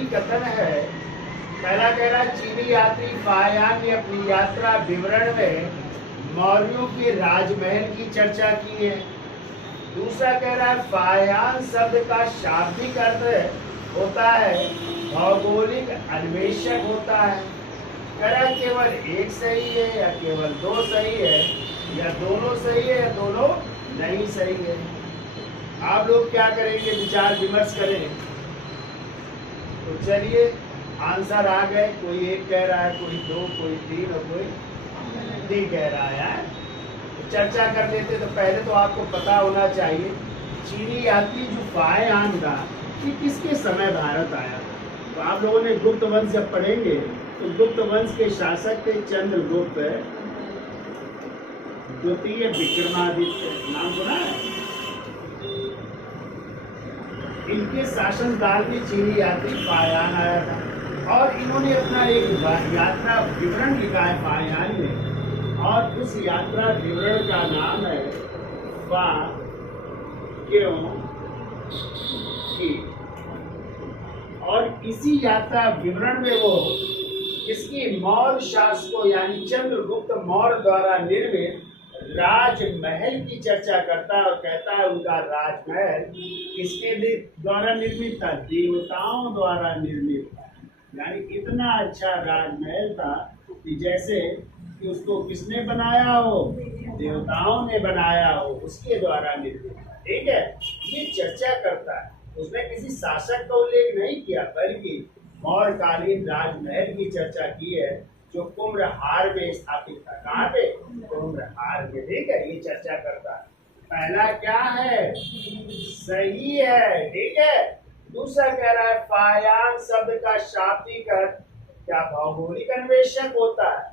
सही कथन है। पहला कह रहा है चीनी यात्री फाहियान ने अपनी यात्रा विवरण में मौर्यों के राजमहल की चर्चा की है। दूसरा कह रहा है फाहियान शब्द का शाब्दिक अर्थ होता है भौगोलिक अन्वेषक होता है। कह रहा है केवल एक सही है या केवल दो सही है या दोनों सही है या दोनों नहीं सही है। आप लोग क्या करेंगे, विचार विमर्श करें। तो चलिए आंसर आ गए। कोई एक कह रहा है, कोई दो, कोई तीन और कोई नहीं कह रहा है। तो चर्चा कर लेते। तो पहले तो आपको पता होना चाहिए चीनी यात्री जो फाहियान था कि किसके समय भारत आया था। तो आप लोगों ने गुप्त वंश जब पढ़ेंगे तो गुप्त वंश के शासक थे चंद्रगुप्त द्वितीय विक्रमादित्य, नाम सुना है? इनके शासनकाल में चीनी यात्री फाहियान आया था और इन्होंने अपना एक यात्रा विवरण लिखा है फाहियान में, और उस यात्रा विवरण का नाम है फा क्यों की। और इसी यात्रा विवरण में वो इसकी मौर्य शासकों यानी चंद्रगुप्त मौर्य द्वारा निर्मित राजमहल की चर्चा करता है और कहता है उनका राजमहल किसके द्वारा निर्मित था? देवताओं द्वारा निर्मित था। यानी इतना अच्छा राजमहल था कि जैसे कि उसको किसने बनाया हो? देवताओं ने बनाया हो, उसके द्वारा निर्मित था। ठीक है, ये चर्चा करता है। उसने किसी शासक का उल्लेख नहीं किया बल्कि मौर्यकालीन राजमहल की चर्चा की है जो कुम्भहार में स्थापित था। कहाँ पे? कुम्भहार में। ठीक है, ये चर्चा करता है। पहला क्या है? सही है। ठीक है। दूसरा कह रहा है फाहियान शब्द का शाब्दिक अर्थ क्या भौगोलिक अन्वेषक होता है।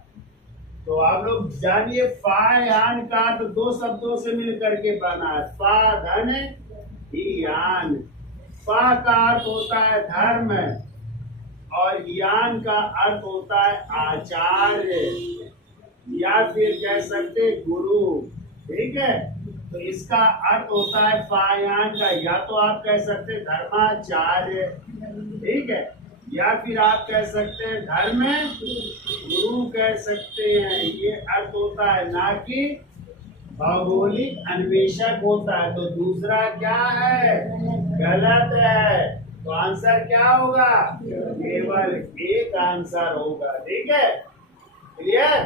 तो आप लोग जानिए फाहियान का अर्थ दो शब्दों से मिलकर के बना है, फा धन ही यान। फा का अर्थ होता है धर्म और यान का अर्थ होता है आचार्य या फिर कह सकते गुरु। ठीक है, तो इसका अर्थ होता है फाहियान का या तो आप कह सकते धर्माचार्य, ठीक है, या फिर आप कह सकते हैं धर्म गुरु कह सकते हैं। ये अर्थ होता है, ना कि भौगोलिक अन्वेषक होता है। तो दूसरा क्या है? गलत है। तो आंसर क्या होगा? केवल एक आंसर होगा। ठीक है, क्लियर?